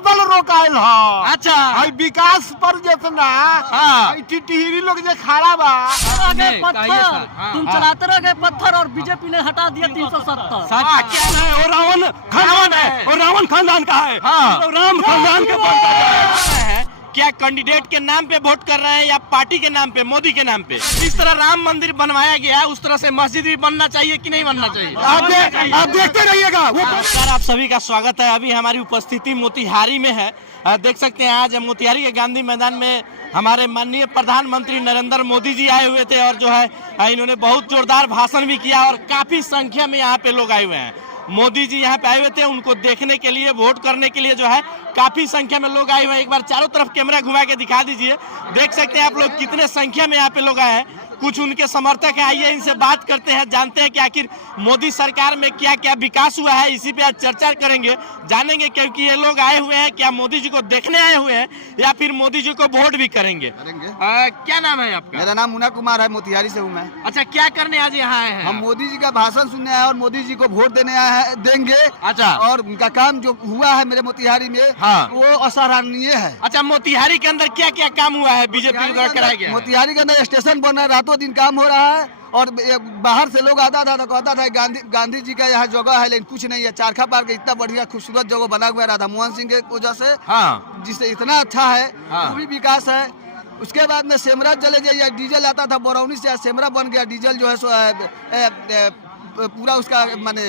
बादल रोकायल ह। अच्छा आई विकास पर जितना आई टिटहिरी लोग जे खड़ा बा आगे पत्थर तुम चलाते रहोगे पत्थर और बीजेपी ने हटा दिया 370। क्या है? और रावण खानदान है, और रावण खानदान का है, और राम खानदान के है। क्या कैंडिडेट के नाम पे वोट कर रहे हैं या पार्टी के नाम पे, मोदी के नाम पे? इस तरह राम मंदिर बनवाया गया, उस तरह से मस्जिद भी बनना चाहिए कि नहीं बनना चाहिए? आप देखते रहिएगा। नमस्कार, आप सभी का स्वागत है। अभी हमारी उपस्थिति मोतिहारी में है। देख सकते हैं आज मोतिहारी के गांधी मैदान में हमारे माननीय प्रधानमंत्री नरेंद्र मोदी जी आए हुए थे और जो है इन्होंने बहुत जोरदार भाषण भी किया और काफी संख्या में यहाँ पे लोग आए हुए हैं। मोदी जी यहाँ पे आए हुए थे, उनको देखने के लिए, वोट करने के लिए जो है काफी संख्या में लोग आए हुए हैं। एक बार चारों तरफ कैमरा घुमा के दिखा दीजिए, देख सकते हैं आप लोग कितने संख्या में यहाँ पे लोग आए हैं। कुछ उनके समर्थक हैं, आइए इनसे बात करते हैं, जानते हैं कि आखिर मोदी सरकार में क्या क्या विकास हुआ है। इसी पे आज चर्चा करेंगे, जानेंगे, क्योंकि ये लोग आए हुए हैं क्या मोदी जी को देखने आए हुए हैं या फिर मोदी जी को वोट भी करेंगे। क्या नाम है आपका? मेरा नाम मुन्ना कुमार है, मोतिहारी से हूँ मैं। अच्छा, क्या करने आज यहाँ आए हैं? हम मोदी जी का भाषण सुनने आए और मोदी जी को वोट देने आए हैं, देंगे। अच्छा, और उनका काम जो हुआ है मेरे मोतिहारी में वो असराहनीय है। अच्छा, मोतिहारी के अंदर क्या क्या काम हुआ है बीजेपी के द्वारा कराया गया? मोतिहारी के अंदर स्टेशन बन रहा है, रातों दिन काम हो रहा है। और बाहर से लोग आता था तो कहता था गांधी जी का यहाँ जगह है, लेकिन कुछ नहीं है। चारखा पार्क इतना बढ़िया खूबसूरत जगह बना हुआ है राधा मोहन सिंह के वजह से, जिससे इतना अच्छा है, वो भी विकास है। उसके बाद में सेमरा चले जाइए, डीजल आता था बरौनी से, सेमरा बन गया। डीजल जो है पूरा उसका माने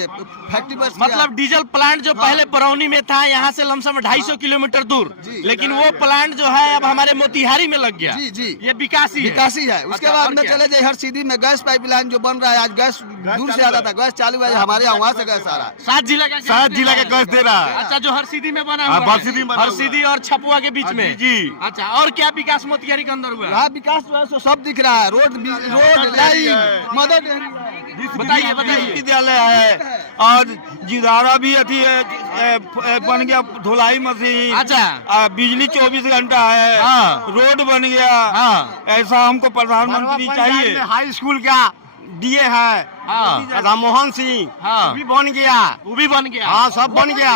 फैक्ट्री बस, मतलब डीजल प्लांट जो पहले बरौनी में था, यहाँ से लमसम 250 किलोमीटर दूर, लेकिन वो प्लांट जो है अब हमारे मोतिहारी में लग गया। जी, ये विकास ही है। उसके बाद में चले जाइए हर सीधी में गैस पाइपलाइन जो बन रहा है। आज गैस दूर से आता था, गैस चालू है हमारे यहाँ, वहाँ से गैस आ रहा है। 7 जिला का गैस दे रहा है। अच्छा, जो हर सीधी में बना हुआ है, हर सीधी और छपुआ के बीच में। जी, अच्छा, और क्या विकास मोतिहारी के अंदर हुआ? यहाँ विकास जो है सब दिख रहा है, रोड लाइन, मदद। बताइए। विद्यालय है और जिदारा भी अथी है, बन गया धुलाई मशीन। अच्छा, बिजली 24 घंटा है, रोड बन गया। ऐसा हमको प्रधानमंत्री चाहिए। हाई स्कूल का दिए है राधा मोहन सिंह, वो भी बन गया। हाँ, सब बन गया।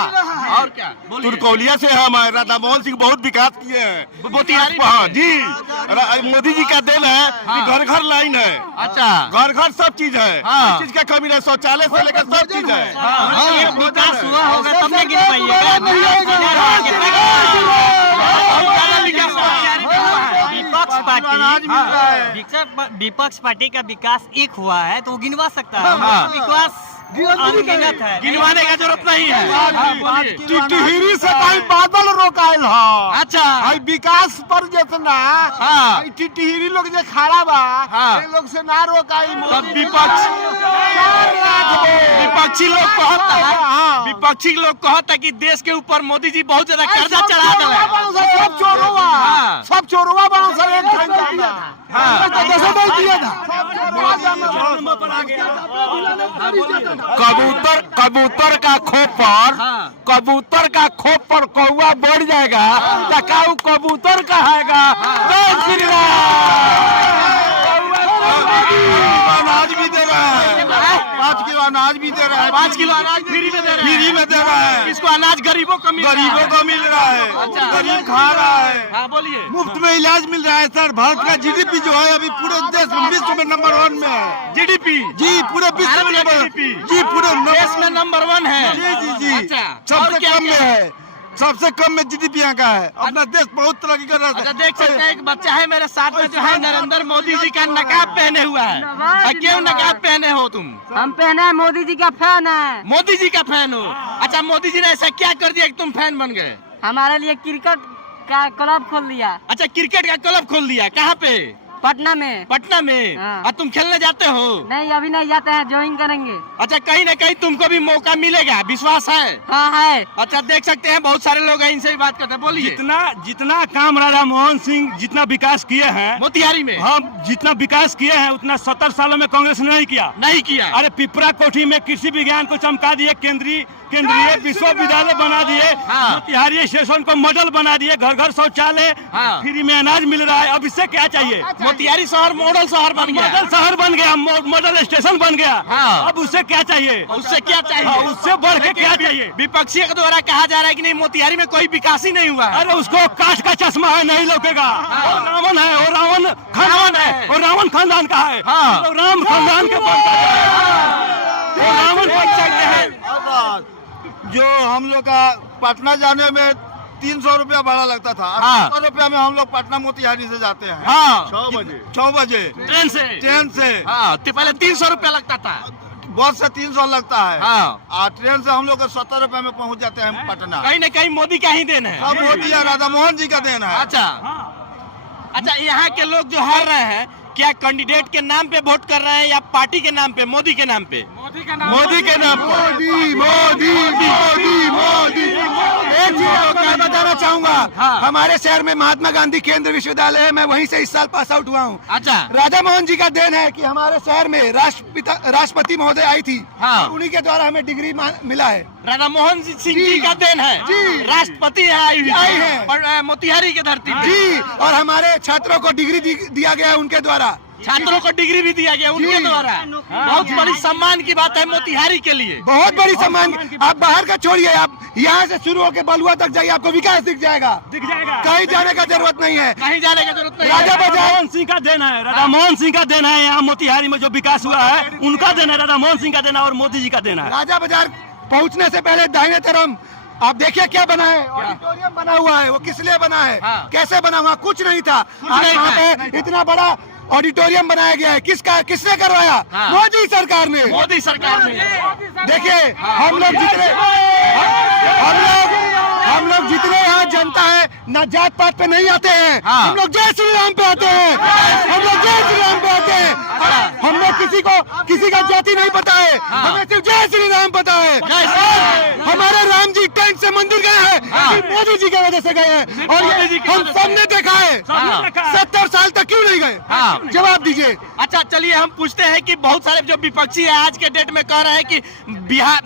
और क्या? तुरकौलिया से हम राधा मोहन सिंह बहुत विकास किए हैं मोतिहारी हाँ जी। मोदी जी का देन है कि घर घर लाइन है। अच्छा, घर घर सब चीज है, हाँ। चीज का कमी नहीं, शौचालय से लेकर सब चीज है। ये विकास हुआ होगा तब नहीं गिन विपक्ष पार्टी का विकास एक हुआ है तो वो गिनवा सकता है। विकास अनगिनत है, गिनवाने का जरूरत नहीं है। टिटहिरी से भाई बादल रोकायल ह। अच्छा, आई विकास पर जितना आई टिटहिरी लोग जे खड़ा बा, ये लोग से ना रोकाई। विपक्षी लोग कहता कि देश के ऊपर मोदी जी बहुत ज्यादा कर्जा चढ़ा दिया। सब चोरवा बाबू सर एक कबूतर का खोप पर कौआ बढ़ जाएगा तो काऊ कबूतर कहेगा। अनाज भी दे रहा है, 5 किलो अनाज भी दे रहा है, 5 किलो अनाज फ्री में दे रहा है। इसको अनाज गरीबों को मिल रहा है। अच्छा, गरीब खा रहा है। हाँ, बोलिए। मुफ्त में इलाज मिल रहा है सर। भारत का जीडीपी जो है अभी पूरे देश में विश्व में नंबर 1 में है। जीडीपी जी, पूरे विश्व में पूरे देश में नंबर 1 है। जी। अच्छा, सबसे कम में है, सबसे कम में जीडीपी यहाँ का है। अपना देश बहुत तरक्की कर रहा है। अच्छा, देख सकते हैं एक बच्चा है मेरे साथ में जो है नरेंद्र मोदी जी का नकाब पहने हुआ है। क्यों नकाब पहने हो तुम? हम पहने हैं, मोदी जी का फैन है। मोदी जी का फैन हो? अच्छा, मोदी जी ने ऐसा क्या कर दिया कि तुम फैन बन गए? हमारे लिए क्रिकेट का क्लब खोल दिया। अच्छा, क्रिकेट का क्लब खोल दिया। कहाँ पे? पटना में। पटना में? हाँ। तुम खेलने जाते हो? नहीं, अभी नहीं जाते हैं, ज्वाइन करेंगे। अच्छा, कहीं ना कहीं तुमको भी मौका मिलेगा, विश्वास है? हाँ है। अच्छा, देख सकते हैं बहुत सारे लोग हैं, इनसे भी बात करते हैं। बोलिए। जितना काम राधा मोहन सिंह जितना विकास किए हैं मोतिहारी में, हम जितना विकास किए हैं उतना 70 सालों में कांग्रेस ने नहीं किया। नहीं किया। अरे पिपरा कोठी में कृषि विज्ञान को चमका दिए, केंद्रीय केंद्रीय विश्वविद्यालय बना दिए, मोतिहारी स्टेशन को मॉडल बना दिए, घर घर शौचालय, फ्री में अनाज मिल रहा है। अब इससे क्या चाहिए? मोतिहारी शहर मॉडल शहर बन गया, मॉडल शहर बन गया, मॉडल स्टेशन बन गया। अब उससे क्या चाहिए? उससे क्या चाहिए? उससे बढ़ के क्या चाहिए? विपक्षियों के द्वारा कहा जा रहा है कि नहीं मोतिहारी में कोई विकास ही नहीं हुआ है। अरे उसको काठ का चश्मा है, नहीं लौकेगा। वो रावण है, वो रावण खानदान है, वो रावण खानदान का है, वो राम खानदान के वो रावण बन सकते हैं। जो हम लोग का पटना जाने में 300 रुपया भाड़ा लगता था, 100 रुपया में हम लोग पटना मोतिहारी से जाते हैं। 6 बजे ट्रेन से तो पहले 300 रुपया लगता था, बस से 300 लगता है। हाँ। ट्रेन से हम लोग 70 रुपया में पहुंच जाते हैं पटना। कहीं न कहीं मोदी का ही देन है। सब मोदी या राधा मोहन जी का देन है। अच्छा, यहाँ के लोग जो हार रहे हैं, क्या कैंडिडेट के नाम पे वोट कर रहे हैं या पार्टी के नाम पे, मोदी के नाम पे? मोदी के नाम पर। मोदी। एक चीज मैं बताना चाहूंगा, हमारे शहर में महात्मा गांधी केंद्रीय विश्वविद्यालय है, मैं वहीं से इस साल पास आउट हुआ हूँ। अच्छा, राधा मोहन जी का देन है कि हमारे शहर में राष्ट्रपति महोदय आई थी, उन्हीं के द्वारा हमें डिग्री मिला है। राधा मोहन सिंह जी का देन है, राष्ट्रपति आई है मोतिहारी की धरती पे जी, और हमारे छात्रों को डिग्री दिया गया है उनके द्वारा। छात्रों को डिग्री भी दिया गया उनके द्वारा। बहुत बड़ी सम्मान की बात है मोतिहारी के लिए, बहुत बड़ी सम्मान। आप बाहर का छोड़िए, आप यहाँ से शुरू होकर बलुआ तक जाइए, आपको विकास दिख जाएगा। कहीं जाने का जरूरत नहीं है, कहीं जाने का जरूरत नहीं। राजा मोहन सिंह का देना है, राधा मोहन सिंह का देना है। यहाँ मोतिहारी में जो विकास हुआ है उनका देना है, राधा मोहन सिंह का देना और मोदी जी का देना है। राजा बाजार पहुँचने से पहले दाहिने तरफ आप देखिए क्या बना है, ऑडिटोरियम बना हुआ है। वो किस लिए बना है, कैसे बना हुआ? कुछ नहीं था। आज यहाँ पे इतना बड़ा ऑडिटोरियम बनाया गया है, किसने करवाया? मोदी सरकार ने। मोदी सरकार ने। देखिए हम लोग जितने यहाँ जनता है ना, जात पात पे नहीं आते हैं। हम लोग जय श्री राम पे आते हैं, हम लोग जय श्री राम पे आते हैं। हम लोग किसी का जाति नहीं पता है, हमें सिर्फ जय श्री राम पता है। हमारे राम जी टेंट से मंदिर गए हैं, मोदी जी की वजह से गए हैं, और हम सबने देखा है। 70 साल तक क्यों नहीं गए? जवाब दीजिए। अच्छा, चलिए हम पूछते हैं कि बहुत सारे जो विपक्षी है आज के डेट में कह रहे हैं कि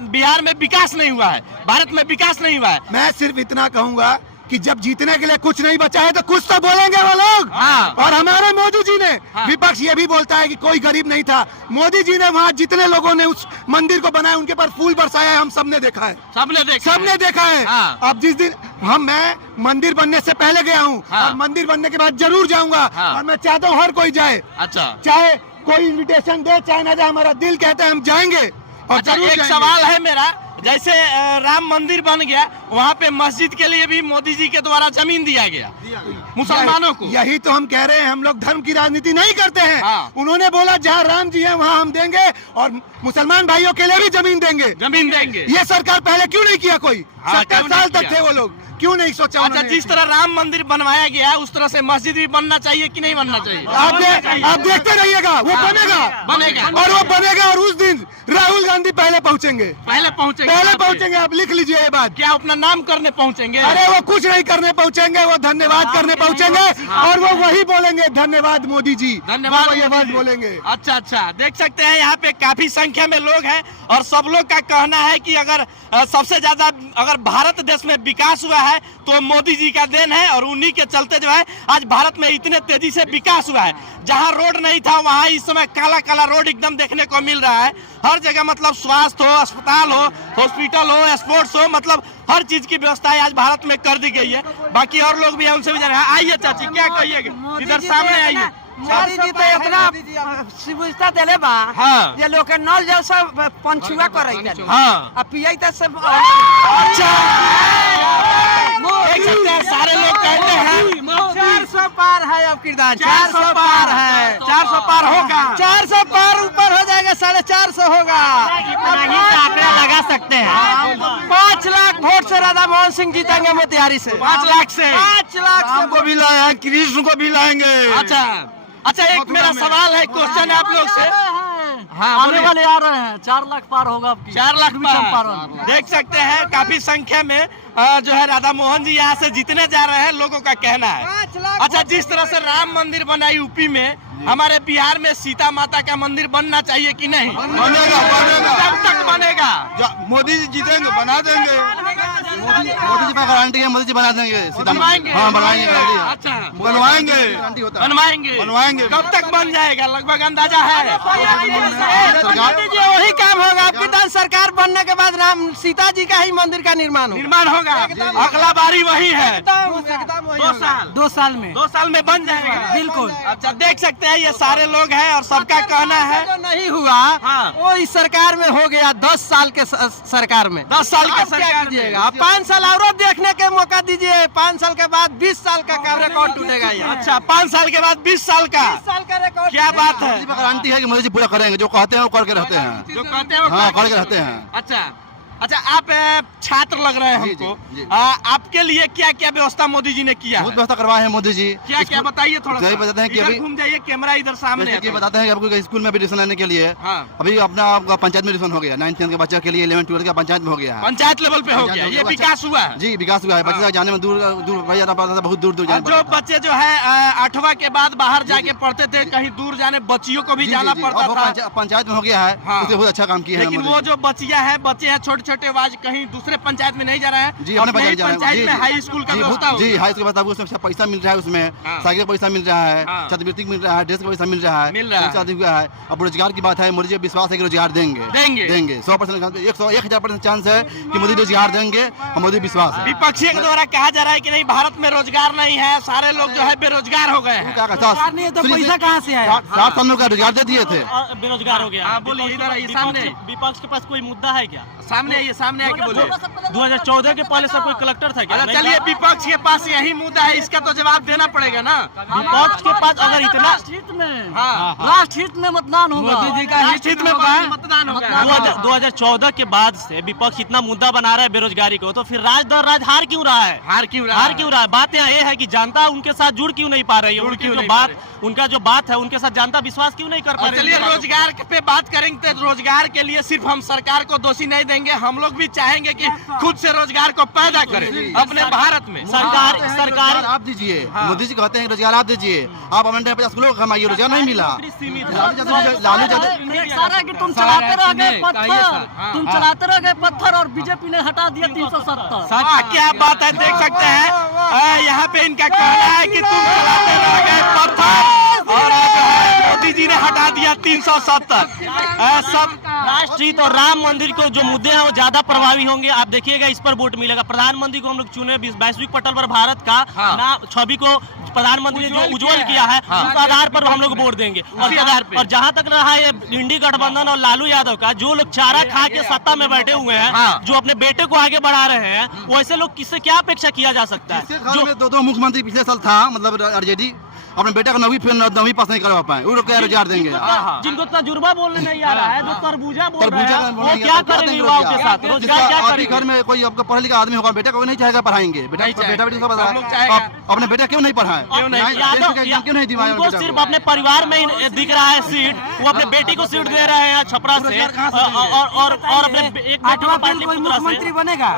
बिहार में विकास नहीं हुआ है, भारत में विकास नहीं हुआ है। मैं सिर्फ इतना कहूंगा कि जब जीतने के लिए कुछ नहीं बचा है तो कुछ तो बोलेंगे वो लोग। और हमारे मोदी जी ने, विपक्ष ये भी बोलता है कि कोई गरीब नहीं था, मोदी जी ने वहाँ जितने लोगों ने उस मंदिर को बनाया उनके पर फूल बरसाया है, हम सबने देखा है। सबने देखा है। अब जिस दिन मैं मंदिर बनने से पहले गया हूँ, और मंदिर बनने के बाद जरूर जाऊंगा, और मैं चाहता हूँ हर कोई जाए। अच्छा, चाहे कोई इन्विटेशन दे चाहे ना जाए, हमारा दिल कहता है हम जाएंगे। और जरूर एक सवाल है मेरा, जैसे राम मंदिर बन गया, वहाँ पे मस्जिद के लिए भी मोदी जी के द्वारा जमीन दिया गया मुसलमानों को। यही तो हम कह रहे हैं, हम लोग धर्म की राजनीति नहीं करते हैं। उन्होंने बोला जहाँ राम जी हैं वहाँ हम देंगे, और मुसलमान भाइयों के लिए भी जमीन देंगे। ये सरकार पहले क्यों नहीं किया? कोई 70 साल तक थे वो लोग, क्यों नहीं सोचा? अच्छा, जिस तरह राम मंदिर बनवाया गया उस तरह से मस्जिद भी बनना चाहिए कि नहीं बनना चाहिए? आप देखते रहिएगा, वो बनेगा और वो बनेगा। और उस दिन राहुल गांधी पहले पहुंचेंगे। आप लिख लीजिए ये बात। क्या अपना नाम करने पहुंचेंगे? अरे वो कुछ नहीं करने पहुंचेंगे, वो धन्यवाद करने पहुंचेंगे, और वो वही बोलेंगे, धन्यवाद मोदी जी, धन्यवाद, ये बात बोलेंगे। अच्छा, देख सकते हैं यहाँ पे काफी संख्या में लोग हैं, और सब लोग का कहना है कि अगर सबसे ज्यादा अगर भारत देश में विकास हुआ है तो मोदी जी का देन है, और उन्हीं के चलते जो है आज भारत में इतने तेजी से विकास हुआ है। जहाँ रोड नहीं था वहाँ इस समय काला काला रोड एकदम देखने को मिल रहा है। हर जगह मतलब स्वास्थ्य हो, अस्पताल हो, हॉस्पिटल हो, स्पोर्ट्स हो, मतलब हर चीज की व्यवस्था आज भारत में कर दी गई है। बाकी और लोग भी है, उनसे भी जान रहे हैं। आइए चाची, क्या कहिएगा? इधर सामने आइए। मोदी जी तो इतना सुविधा देले बा, ये लोग के नल जल सब पंचुआ करैते, अब पियै त सब। अच्छा, देख सकते हैं सारे लोग कहते हैं 400 पार है अब किरदार, 400 पार है, 400 पार होगा, 400 पार ऊपर हो जाएगा, 450 होगा। आंकड़ा लगा सकते हैं। 5 लाख वोट से राधा मोहन सिंह जीतेंगे मोतिहारी से। 5 लाख से 5 लाख हमको भी लाए, कृष्ण को भी लाएंगे। अच्छा, एक मेरा सवाल है, क्वेश्चन है आप लोग से। हाँ, आने बोलिए। वाले आ रहे हैं, 4 लाख पार होगा आपकी 4 लाख पूर्वी पार। चंपारण। देख सकते हैं काफी संख्या में जो है राधा मोहन जी यहाँ से जीतने जा रहे हैं, लोगों का कहना है। अच्छा, जिस तरह से राम मंदिर बना यूपी में, हमारे बिहार में सीता माता का मंदिर बनना चाहिए कि नहीं? बनेगा बनेगा। कब तक बनेगा? मोदी जी जीतेंगे, बना देंगे। मोदी जी पर गारंटी है, मोदी जी बना देंगे बनवाएंगे? हाँ बनवाएंगे, गारंटी है। अच्छा, बनवाएंगे गारंटी होता है। बनवाएंगे बनवाएंगे। कब तक बन जाएगा, लगभग अंदाजा है? वही काम होगा आपकी 10 सरकार बनने के बाद राम सीता जी का ही मंदिर का निर्माण होगा। निर्माण होगा, अगला बारी वही है। 2 साल 2 साल में 2 साल में बन जाएगा। बिल्कुल। अच्छा, देख सकते हैं ये सारे लोग हैं और सबका कहना है जो नहीं हुआ हाँ। वो इस सरकार में हो गया, 10 साल के सरकार में। 10 साल का आप क्या सरकार कीजिएगा? आप 5 साल और देखने के मौका दीजिए, 5 साल के बाद 20 साल का रिकॉर्ड टूटेगा ये। अच्छा, 5 साल के बाद 20 साल का 20 साल का रिकॉर्ड क्या बात है? मोदी जी पर गारंटी है कि मोदी जी पूरा करेंगे, जो कहते हैं वो करके रहते हैं। जो कहते हैं वो हाँ करके करके रहते हैं। अच्छा अच्छा, आप छात्र लग रहे हैं जी, हमको। जी, जी। आपके लिए क्या क्या व्यवस्था मोदी जी ने किया बहुत है? व्यवस्था करवाए हैं मोदी जी। क्या क्या बताइए थोड़ा यही सा। बताते हैं कि इधर अभी घूम जाइए, कैमरा इधर सामने जैसे कि है। बताते हैं कि आपको स्कूल में भी एडमिशन लेने के लिए हाँ। अभी अपना आपका पंचायत में एडमिशन हो गया, 9th 10th के बच्चे के लिए 11th 12th का पंचायत में हो गया है। पंचायत लेवल पे हो पंचायत गया, लेवल ये पे विकास हुआ है। जी विकास हुआ है। बच्चे तक जाने में दूर दूर भाई जाना पड़ता था, बहुत दूर दूर और जाना जो पड़ता था। बच्चे जो है 8वां के बाद बाहर जाके पढ़ते थे, कहीं दूर जाने बच्चियों को भी जी, जाना जी, जी। पड़ता अब वो था। पंचायत में हो गया है, हाँ। उसने बहुत अच्छा काम किया है लेकिन मोदी वो जी। जो बच्चियां हैं, बच्चे हैं छोटे छोटे, आज कहीं दूसरे पंचायत में नहीं जा रहे हैं। जी अपने अपने ही पंचायत पंचायत जी, में जी। हाई स्कूल का जी, व्यवस्था जी होगा। हाई स्कूल का उसमें पैसा मिल रहा है, उसमें हाँ। साइकिल का पैसा मिल रहा है, हाँ। छात्रवृत्ति मिल रहा है, ड्रेस का पैसा मिल रहा है, मिल रहा है। शादी हुआ है। अब रोजगार की बात है, मोदी जी को विश्वास है कि रोजगार देंगे देंगे। देंगे 100%, 1000% चांस है कि मोदी रोजगार देंगे, हम मोदी विश्वास है। विपक्षियों के द्वारा कहा जा रहा है कि नहीं, भारत में रोजगार नहीं है, सारे लोग जो है बेरोजगार हो गए हैं। क्या कहता सरकार नहीं है तो पैसा कहाँ से आया? 7 साल में का रोजगार दे दिए थे। बेरोजगार हो गया। हाँ, बोलिए, इधर आइए, सामने आइए। विपक्ष के पास कोई मुद्दा है क्या? सामने आइए, सामने आके बोलिए। 2014 के पहले सब कोई कलेक्टर था क्या? अच्छा, चलिए, विपक्ष के पास यही मुद्दा है, इसका तो जवाब देना पड़ेगा ना। विपक्ष के पास अगर इतना लास्ट हिट में मतदान होगा, मोदी जी का लास्ट हिट में मतदान होगा। 2014 के बाद से विपक्ष इतना मुद्दा बना रहा है बेरोजगारी को, तो फिर राज दर राज हार क्यों रहा है? हार क्यों हार रहा है? बात यहाँ ये है कि जनता उनके साथ जुड़ क्यों नहीं पा रही है? जुड़ उनकी क्यों जो नहीं बात, पा रही? उनका जो बात है उनके साथ जनता विश्वास क्यों नहीं कर पा और रही? चलिए, रोजगार पे बात करेंगे तो रोजगार के लिए सिर्फ हम सरकार को दोषी नहीं देंगे, हम लोग भी चाहेंगे कि खुद से रोजगार को पैदा करें अपने भारत में। सरकार आप दीजिए, मोदी जी कहते हैं कि रोजगार आप दीजिए, आप अपने टाइम 50 लोग कमाइए, रोजगार नहीं मिला। लालू यादव कि तुम चलाते रह गए पत्थर, तुम चलाते रह गए पत्थर और बीजेपी ने हटा दिया 370। क्या बात है, देख सकते हैं यहाँ पे इनका कहना है कि तुम चलाते रह गए पत्थर और मोदी जी ने हटा दिया 370। सब राष्ट्रहित और राम मंदिर को जो मुद्दे हैं वो ज्यादा प्रभावी होंगे। आप देखिएगा, इस पर वोट मिलेगा। प्रधानमंत्री को हम लोग चुने, वैश्विक पटल पर भारत का नाम छवि को प्रधानमंत्री ने जो उज्जवल किया है, उस आधार पर हम लोग वोट देंगे। और जहां तक रहा है इंडी गठबंधन और लालू यादव का, जो लोग चारा खा के सत्ता में बैठे हुए हैं, जो अपने बेटे को आगे बढ़ा रहे हैं, वैसे लोग किससे क्या अपेक्षा किया जा सकता है? जो 2 मुख्यमंत्री पिछले साल था, मतलब आरजेडी अपने बेटे का 9वीं पास नहीं करवा पाए, वो लोग क्या रोजगार देंगे? जिनको तजुर्बा बोलने नहीं आ रहा है, जो तरबूजा बोल रहे तरबूजा हैं, वो क्या करेंगे युवाओं के साथ? रोजगार क्या आपके करेंगे? घर में कोई आपका पढ़ा लिखा आदमी होगा, बेटा को नहीं चाहेगा पढ़ाएंगे, बेटा बेटी को सब लोग चाहेगा। अपने बेटा क्यों नहीं पढ़ाए? क्यों नहीं दिवाए? उनको सिर्फ अपने परिवार में दिख रहा है सीट, वो अपने बेटी को सीट दे रहे हैं छपरा से, और अपने एक मुख्यमंत्री बनेगा।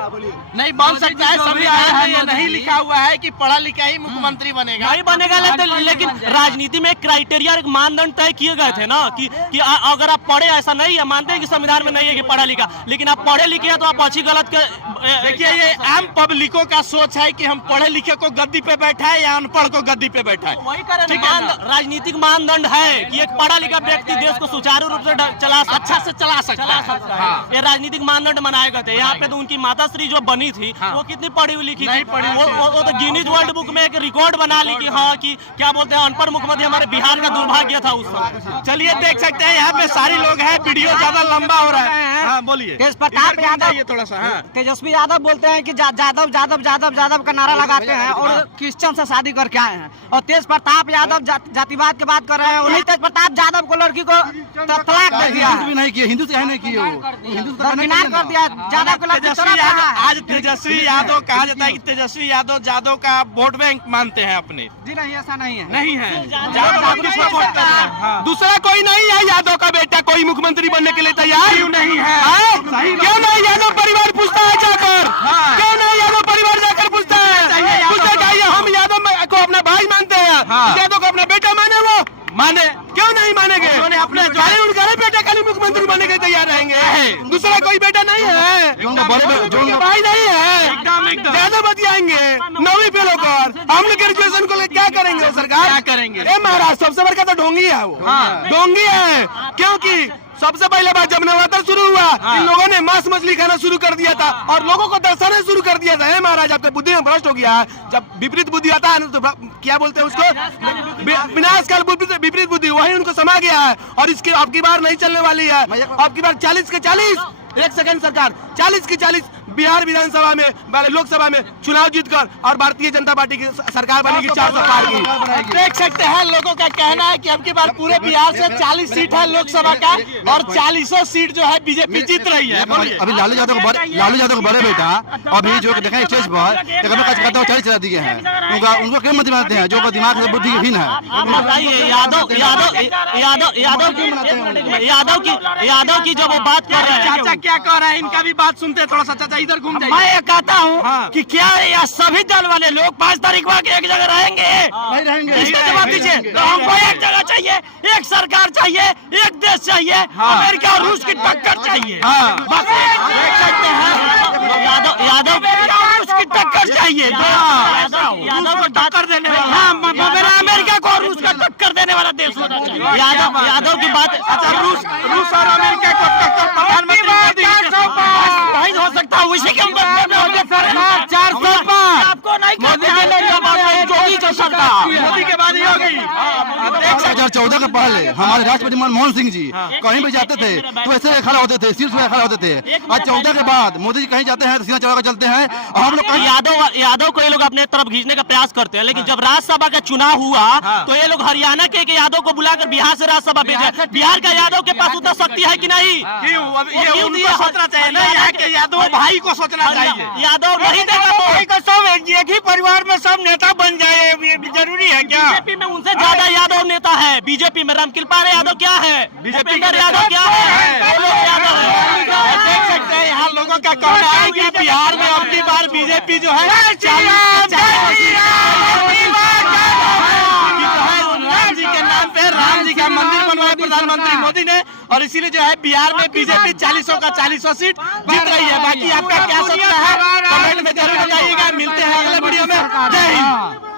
नहीं बन सकता है, संविधान में ये नहीं लिखा हुआ है कि पढ़ा लिखा ही मुख्यमंत्री बनेगा। नहीं बनेगा, लेकिन राजनीति में एक क्राइटेरिया, एक मानदंड तय किए गए थे ना कि अगर आप पढ़े, ऐसा नहीं है, मानते हैं कि संविधान में नहीं है कि पढ़ा लिखा, लेकिन आप पढ़े लिखे हैं तो आप अच्छी गलत के देखिए, ये आम पब्लिकों का सोच है कि हम पढ़े लिखे को गद्दी पे बैठाए या अनपढ़ को गद्दी पे बैठाए। वही करें, ठीक है ना? राजनीतिक मानदंड है कि एक पढ़ा लिखा व्यक्ति देश को सुचारू रूप से अच्छा से चला सकता है। हाँ। ये राजनीतिक मानदंड बनाए गए थे। यहाँ पे तो उनकी माताश्री जो बनी थी, हाँ। वो कितनी पढ़ी हुई लिखी नहीं थी, पढ़ी वो तो गिनीज वर्ल्ड बुक में एक रिकॉर्ड बना ली कि हाँ, कि क्या बोलते हैं, अनपढ़ मुख्यमंत्री हमारे बिहार का दुर्भाग्य था उस समय। चलिए, देख सकते हैं यहाँ पे सारे लोग हैं, वीडियो ज्यादा लंबा हो रहा है। हाँ, बोलिए। तेज प्रताप इधर यादव, ये थोड़ा सा। हाँ। तेजस्वी यादव बोलते हैं कि जादव जादव जादव जादव का नारा लगाते हैं और क्रिश्चियन से शादी करके आए हैं, और तेज प्रताप यादव जातिवाद की बात कर रहे हैं। उन्हीं तेज प्रताप यादव को लड़की को तलाक दे दिया, हिंदू भी नहीं किए, हिंदू से नहीं किए, वो हिंदू दरकिनार कर दिया। यादव को लड़की तेजस्वी यादव, आज तेजस्वी यादव कहा जाता है कि तेजस्वी यादव का वोट बैंक मानते हैं अपने? जी नहीं, ऐसा नहीं है। नहीं है, किसको वोट कर रहे हैं? दूसरा कोई नहीं है यादव का बेटा कोई मुख्यमंत्री बनने के लिए तैयार क्यों नहीं है? क्यों नहीं यादव परिवार पूछता है जाकर? क्यों नहीं यादव परिवार जाकर पूछता है? पूछना चाहिए। हम यादव को अपना भाई मानते हैं, यादव को अपना बेटा माने, वो माने क्यों नहीं मानेंगे? अपने उनका बेटा खाली मुख्यमंत्री बनने के तैयार रहेंगे, दूसरा कोई बेटा नहीं है, जो भाई नहीं है, ज्यादा बतियाएंगे। 9वीं फेल होकर हम लोग ग्रेजुएशन को लेकर क्या करेंगे? वो सरकार क्या करेंगे? महाराज सबसे बड़का तो ढोंगी है, वो ढोंगी है। क्योंकि सबसे पहले बात जब नवरात्र शुरू हुआ, इन लोगों ने मांस मछली खाना शुरू कर दिया था और लोगों को दर्शाना शुरू कर दिया था। महाराज आपके बुद्धि में भ्रष्ट हो गया है। जब विपरीत बुद्धि आता है तो क्या बोलते हैं उसको? विनाशकाल विपरीत बुद्धि, वही उनको समा गया है। और इसके आपकी बार नहीं चलने वाली है। आपकी बार 40 के 40, एक सेकंड सरकार, 40 की 40 बिहार विधानसभा में, लोकसभा में चुनाव जीतकर और भारतीय जनता पार्टी की सरकार बनेगी 400 पार की। देख सकते हैं लोगों का कहना है कि अब की बार पूरे बिहार से 40 सीट है लोकसभा का और 40 सीट जो है बीजेपी जीत रही है। अभी लालू यादव को बड़े बेटा अभी जो देखें स्टेज पर 40 चला दिए हैं, उनको क्यों मंत्री बनाते हैं? जो दिमाग से बुद्धि हीन है। आप बताइए यादव की जब वो बात कर रहे हैं, चाचा क्या कह रहे हैं इनका भी बात सुनते हैं थोड़ा सा। चाचा इधर घूम जाइए। मैं ये कहता हूँ कि क्या यह सभी दल वाले लोग 5 तारीख को एक जगह रहेंगे? नहीं रहेंगे। इसके जवाब दीजिए। तो हमको एक जगह चाहिए, एक सरकार चाहिए, एक देश चाहिए, अमेरिका और रूस की टक्कर चाहिए। बस देख सकते हैं यादव रूस की टक्कर चाहिए। यादव को टक्कर देने वाला, अमेरिका को और रूस का टक्कर देने वाला देश होना चाहिए। यादव की बात। अच्छा, रूस और अमेरिका को टक्कर प्रधानमंत्री नहीं हो सकता। उसी के सरकार 405 आपको नहीं मोदी की सरकार मोदी के बाद ही हो गई। 2014 के पहले हमारे राष्ट्रपति मनमोहन सिंह जी कहीं भी जाते थे तो ऐसे खड़ा होते थे, सीट पे खड़ा होते थे। आज 14 के बाद मोदी जी कहीं जाते हैं तो सीना चढ़ा कर चलते हैं। और हम लोग यादव को ये लोग अपने तरफ खींचने का प्रयास करते हैं, लेकिन जब राज्यसभा का चुनाव हुआ तो ये लोग हरियाणा के यादव को बुलाकर बिहार से राज्यसभा भेजे। बिहार का यादव के पास उतना शक्ति है कि नहीं? ये उनको सोचना चाहिए ना, यहाँ के यादव भाई को सोचना चाहिए। यादव नहीं देगा तो सब एक ही परिवार में सब नेता बन जाए, जरूरी है क्या? बीजेपी में उनसे ज्यादा यादव नेता है। बीजेपी में रामकृपाल यादव क्या है? भूपेंद्र यादव क्या है? वो लोग यादव है। देख सकते हैं यहाँ लोगों का कहना है कि बिहार में अब की बार बीजेपी जो है राम जी के नाम पे राम जी का मंदिर बनवाया प्रधानमंत्री मोदी ने, और इसीलिए जो है बिहार में बीजेपी 40 का 40 सीट जीत रही है। बाकी आपका क्या सोचना है कमेंट में जरूर बताइएगा। मिलते हैं अगले वीडियो में। जय हिंद।